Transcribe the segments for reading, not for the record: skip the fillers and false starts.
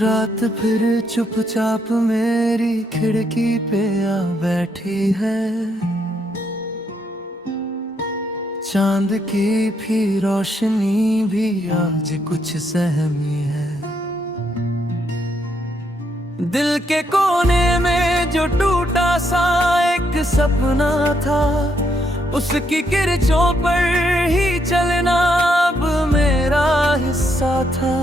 रात फिर चुपचाप मेरी खिड़की पे आ बैठी है। चांद की भी रोशनी भी आज कुछ सहमी है। दिल के कोने में जो टूटा सा एक सपना था, उसकी किरचों पर ही चलना अब मेरा हिस्सा था।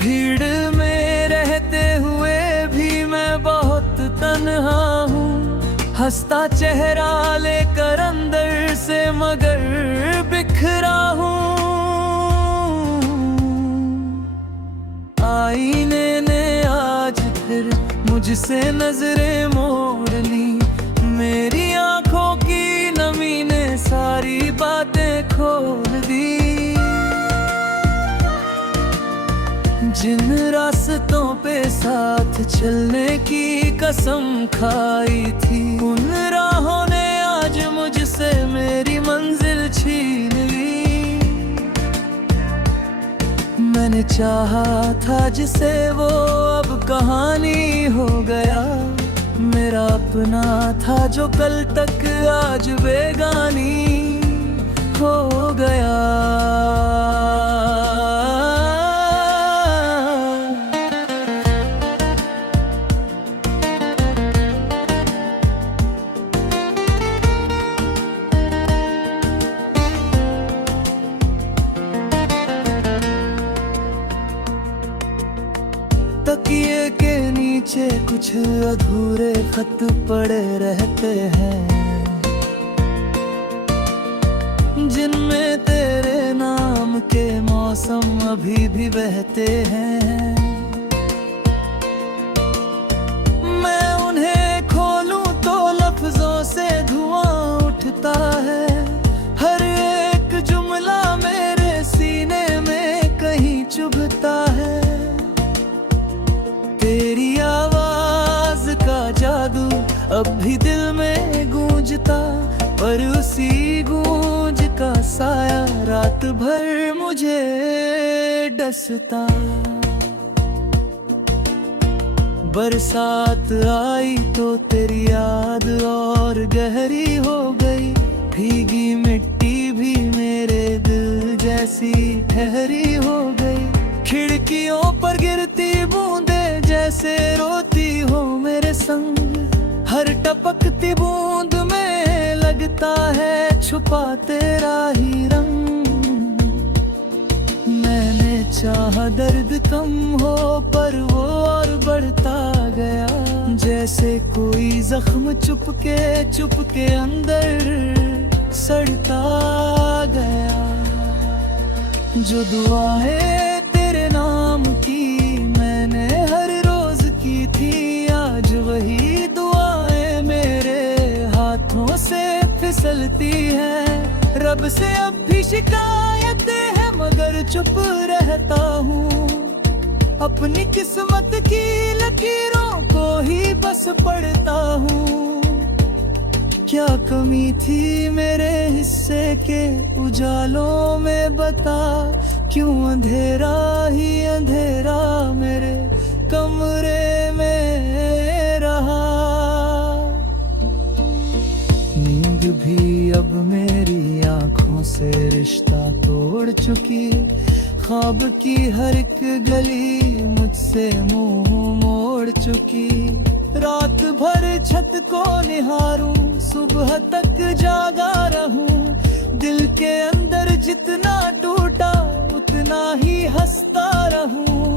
भीड़ में रहते हुए भी मैं बहुत तन्हा हूँ, हंसता चेहरा लेकर अंदर से मगर बिखरा हूँ। आईने ने आज फिर मुझसे नजरें मोड़ ली, मेरी आंखों की नमी ने सारी बातें खोल दी। जिन रास्तों पे साथ चलने की कसम खाई थी, उन राहों ने आज मुझसे मेरी मंजिल छीन ली। मैंने चाहा था जिसे वो अब कहानी हो गया, मेरा अपना था जो कल तक आज बेगानी हो गया। तकिए के नीचे कुछ अधूरे खत पड़े रहते हैं, जिनमें तेरे नाम के मौसम अभी भी बहते हैं। मैं उन्हें खोलूं तो लफ्जों से धुआं उठता है, हर एक जुमला मेरे सीने में कहीं चुभता है। तेरी आवाज का जादू अब भी दिल में गूंजता, पर उसी गूंज का साया रात भर मुझे डसता। बरसात आई तो तेरी याद और गहरी हो गई, भीगी मिट्टी भी मेरे दिल जैसी ठहरी हो गई। खिड़कियों पर गिरती बूंदे जैसे रोती हो मेरे संग, हर टपकती बूंद में लगता है छुपा तेरा ही रंग। मैंने चाहा दर्द कम हो पर वो और बढ़ता गया, जैसे कोई जख्म चुपके अंदर सड़ता गया। जो दुआएं तेरे नाम की मैंने हर रोज की थी, आज वही दुआएं मेरे हाथों से फिसलती है। रब से अब भी शिकायतें हैं मगर चुप रहता हूँ, अपनी किस्मत की लकीरों को ही बस पढ़ता हूँ। क्या कमी थी मेरे हिस्से के उजालों में बता, क्यों अंधेरा ही अंधेरा मेरे कमरे में रहा। नींद भी अब मेरी आंखों से रिश्ता तोड़ चुकी, ख्वाब की हर एक गली मुझसे मुंह मोड़ चुकी। रात भर छत को निहारूं, सुबह तक जागा रहूं, दिल के अंदर जितना टूटा उतना ही हंसता रहूं।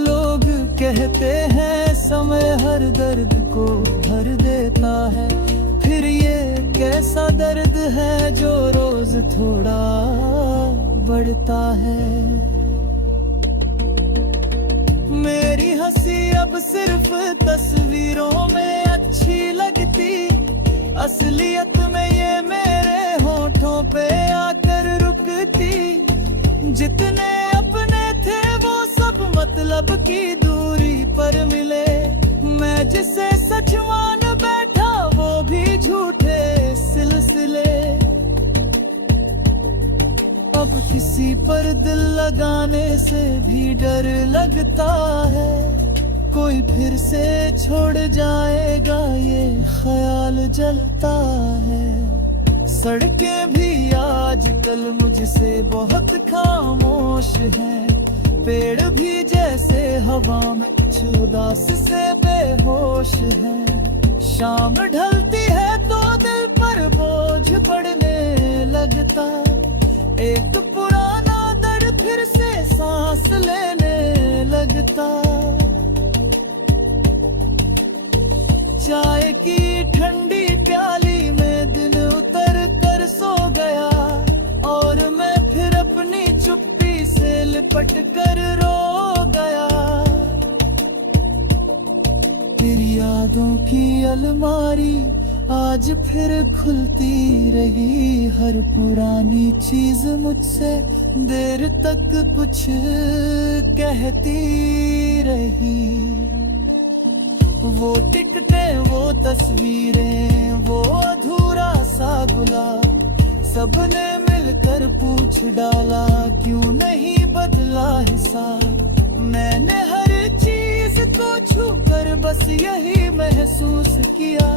लोग कहते हैं समय हर दर्द को भर देता है, फिर ये कैसा दर्द है जो रोज थोड़ा बढ़ता है। मेरी हंसी अब सिर्फ तस्वीरों में अच्छी लगती, असलियत में ये मेरे होठों पे आकर रुकती। जितने अपने थे वो सब मतलब की दूरी पर मिले, मैं जिसे सच मान बैठा वो भी झूठे सिलसिले। अब किसी पर दिल लगाने से भी डर लगता है, कोई फिर से छोड़ जाएगा ये ख्याल जलता है। सड़कें भी आजकल मुझसे बहुत खामोश हैं, पेड़ भी जैसे हवा में कुछ उदास से बेहोश हैं। शाम ढलती है तो दिल पर बोझ पड़ने लगता, एक पुराना दर्द फिर से सांस लेने लगता। चाय की ठंडी प्याली में दिन उतर कर सो गया, और मैं फिर अपनी चुप्पी से लिपट कर रो गया। फिर यादों की अलमारी आज फिर खुलती रही, हर पुरानी चीज मुझसे देर तक कुछ कहती रही। वो टिकटें, वो तस्वीरें, वो अधूरा सा गुलाब, सबने मिलकर पूछ डाला क्यों नहीं बदला हिसाब। मैंने हर चीज को छू कर बस यही महसूस किया,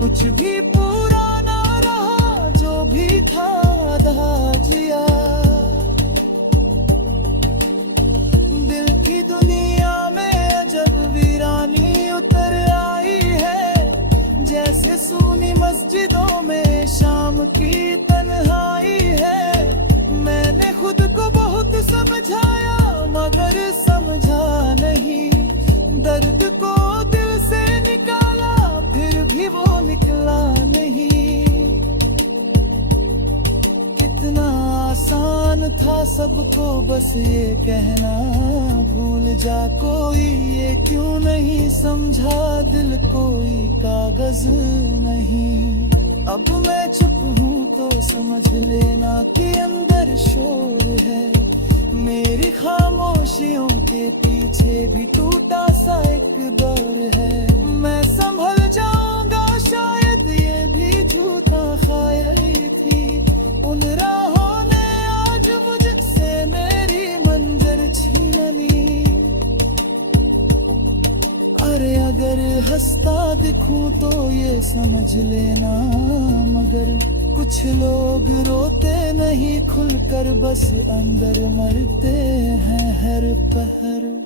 कुछ भी पूरा ना रहा, जो भी था आधा जिया। दिल की दुनिया में अजब वीरानी उतर आई है, जैसे सूनी मस्जिदों में शाम की तन्हाई है। मैंने खुद को बहुत समझाया मगर समझा नहीं, दर्द को दिल से निकाला फिर भी वो निकला नहीं। कितना आसान था सबको बस ये कहना भूल जा कोई, ये क्यों नहीं समझा दिल कोई कागज नहीं। अब मैं चुप हूँ तो समझ लेना कि अंदर शोर है, मेरी खामोशियों के पीछे भी टूटा सा एक दौर है। मैं संभल जाऊंगा शायद ये भी झूठा ख्याल थी, उन राहों ने आज मुझसे मेरी मंजर छीनी। अरे अगर हंसता दिखूं तो ये समझ लेना, मगर कुछ लोग रोते नहीं खुलकर, बस अंदर मरते हैं हर पहर।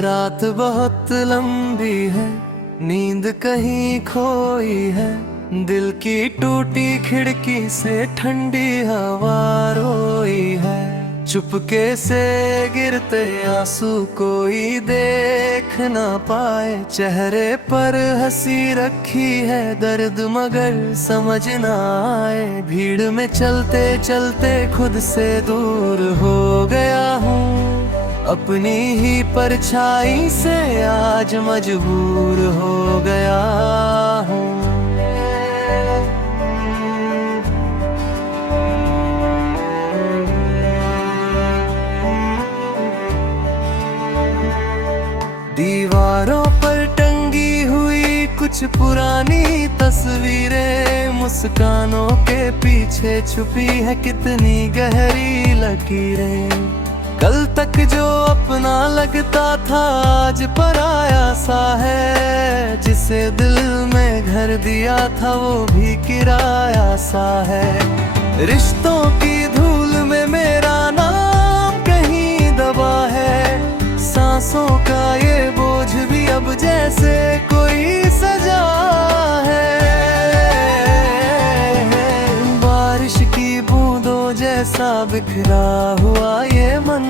रात बहुत लंबी है, नींद कहीं खोई है, दिल की टूटी खिड़की से ठंडी हवा रोई है। चुपके से गिरते आंसू कोई देख ना पाए, चेहरे पर हंसी रखी है दर्द मगर समझ ना आए। भीड़ में चलते चलते खुद से दूर हो गया हूँ, अपनी ही परछाई से आज मजबूर हो गया हूँ। दीवारों पर टंगी हुई कुछ पुरानी तस्वीरें, मुस्कानों के पीछे छुपी है कितनी गहरी लकीरें। कल तक जो अपना लगता था आज पराया सा है, जिसे दिल में घर दिया था वो भी किराया सा है। रिश्तों की धूल में मेरा नाम कहीं दबा है, सांसों का ये बोझ भी अब जैसे कोई सजा है। बारिश की बूंदों जैसा बिखरा हुआ ये मन,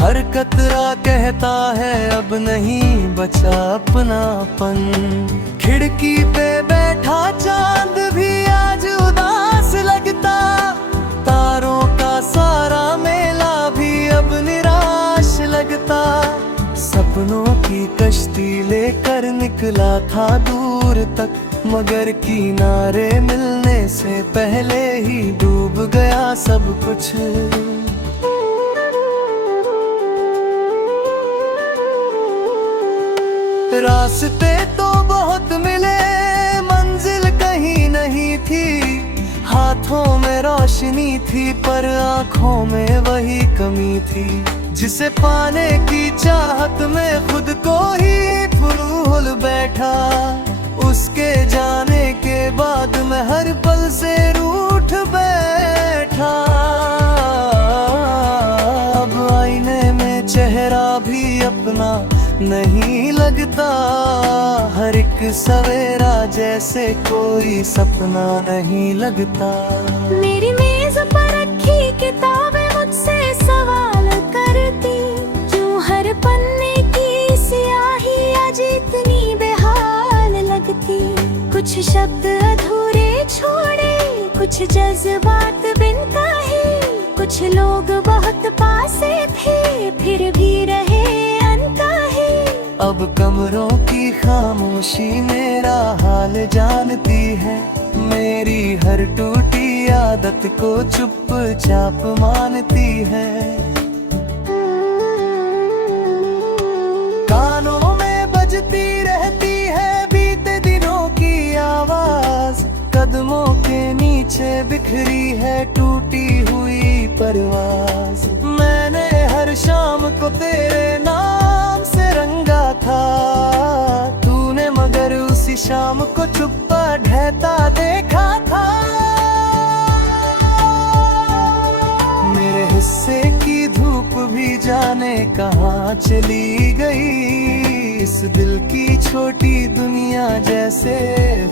हर कतरा कहता है अब नहीं बचा अपनापन। खिड़की पे बैठा चांद भी आज उदास लगता, तारों का सारा मेला भी अब निराश लगता। सपनों की कश्ती लेकर निकला था दूर तक, मगर किनारे मिलने से पहले ही डूब गया सब कुछ। रास्ते तो बहुत मिले, मंजिल कहीं नहीं थी, हाथों में रोशनी थी पर आंखों में वही कमी थी, जिसे पाने की चाहत में खुद को ही फूल बैठा। उसके जाने के बाद मैं हर पल से रूठ बैठा। अब आईने में चेहरा भी अपना नहीं लगता, हर एक सवेरा जैसे कोई सपना नहीं लगता। मेरी मेज पर रखी किताबें मुझसे सवाल करती, क्यों हर पन्ने की स्याही आज इतनी बेहाल लगती। कुछ शब्द अधूरे छोड़े, कुछ जज्बात बिन कहे, कुछ लोग बहुत पासे थे फिर भी रहे अनकहे। अब कमरों की खामोशी मेरा हाल जानती है, मेरी हर टूटी आदत को चुपचाप मानती है। कानों में बजती रहती है बीते दिनों की आवाज, कदमों के नीचे बिखरी है टूटी हुई परवाज। मैंने हर शाम को तेरे नाम से रंगा था, तूने मगर उसी शाम को चुप्पा ढहता देखा था। मेरे हिस्से की धूप भी जाने कहाँ चली गई, इस दिल की छोटी दुनिया जैसे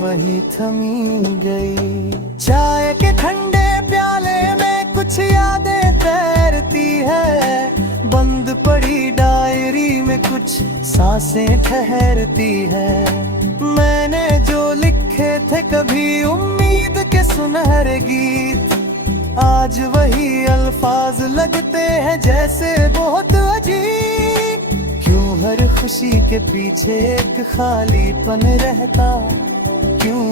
वहीं थमी गई। चाय के ठंडे प्याले में कुछ यादें तैरती है, बंद पड़ी डायरी में कुछ सांसें ठहरती है। मैंने जो लिखे थे कभी उम्मीद के सुनहरे गीत, आज वही अल्फाज लगते हैं जैसे बहुत अजीब। क्यों हर खुशी के पीछे एक खालीपन रहता, क्यों